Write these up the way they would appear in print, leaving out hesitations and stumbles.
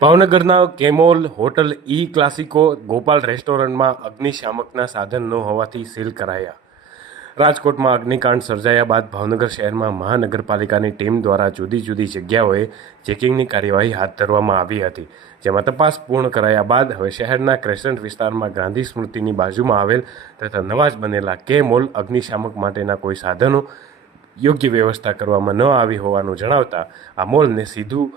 ભાવનગરના કેમોલ હોટલ ઈ ક્લાસિકો ગોપાલ રેસ્ટોરન્ટમાં અગ્નિશામકના સાધન ન હોવાથી સીલ કરાયા। રાજકોટમાં અગ્નિકાંડ સર્જાયા બાદ ભાવનગર શહેરમાં મહાનગરપાલિકાની ટીમ દ્વારા જુદી જુદી જગ્યાઓએ ચેકિંગની કાર્યવાહી હાથ ધરવામાં આવી હતી, જેમાં તપાસ પૂર્ણ કરાયા બાદ હવે શહેરના ક્રેસન્ટ વિસ્તારમાં ગાંધી સ્મૃતિની બાજુમાં આવેલ તથા નવા જ બનેલા કે મોલ અગ્નિશામક માટેના કોઈ સાધનો યોગ્ય વ્યવસ્થા કરવામાં ન આવી હોવાનું જણાવતા આ મોલને સીધું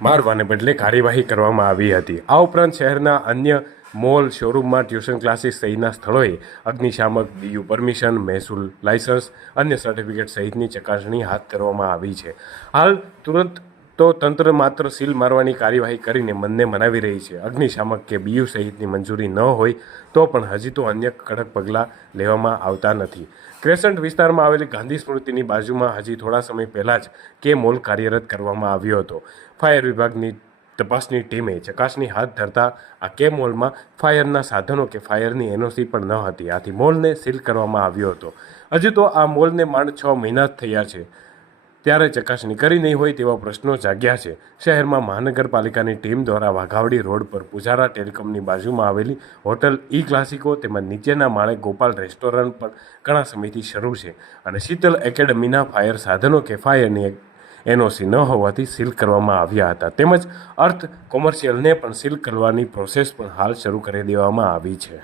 મારવાને બદલે કાર્યવાહી કરવામાં આવી હતી। આ ઉપરાંત શહેરના અન્ય મોલ, શોરૂમમાં ટ્યુશન ક્લાસીસ સહિતના સ્થળોએ અગ્નિશામક, બીયુ પરમિશન, મહેસૂલ લાયસન્સ, અન્ય સર્ટિફિકેટ સહિતની ચકાસણી હાથ ધરવામાં આવી છે। હાલ તુરંત તો તંત્ર માત્ર સીલ મારવાની કાર્યવાહી કરીને મનને મનાવી રહી છે। અગ્નિશામક કે બીયુ સહિતની મંજૂરી ન હોય તો પણ હજી તો અન્ય કડક પગલાં લેવામાં આવતા નથી। ક્રેસન્ટ વિસ્તારમાં આવેલી ગાંધી સ્મૃતિની બાજુમાં હજી થોડા સમય પહેલાં જ કે મોલ કાર્યરત કરવામાં આવ્યો હતો। ફાયર વિભાગની તપાસની ટીમે ચકાસણી હાથ ધરતા આ કે મોલમાં ફાયરના સાધનો કે ફાયરની એનઓસી પણ ન હતી, આથી મોલને સીલ કરવામાં આવ્યો હતો। હજી તો આ મોલને માંડ 6 મહિના જ થયા છે, ત્યારે ચકાસણી કરી નહીં હોય તેવા પ્રશ્નો જાગ્યા છે। શહેરમાં મહાનગરપાલિકાની ટીમ દ્વારા વાઘાવડી રોડ પર પુજારા ટેલિકોમની બાજુમાં આવેલી હોટલ ઈ ક્લાસિકો તેમજ નીચેના માળે ગોપાલ રેસ્ટોરન્ટ પણ ઘણા સમયથી શરૂ છે અને શીતલ એકેડમીના ફાયર સાધનો કે ફાયરની એનઓસી ન હોવાથી સીલ કરવામાં આવ્યા હતા, તેમજ અર્થ કોમર્શિયલને પણ સીલ કરવાની પ્રોસેસ પણ હાલ શરૂ કરી દેવામાં આવી છે।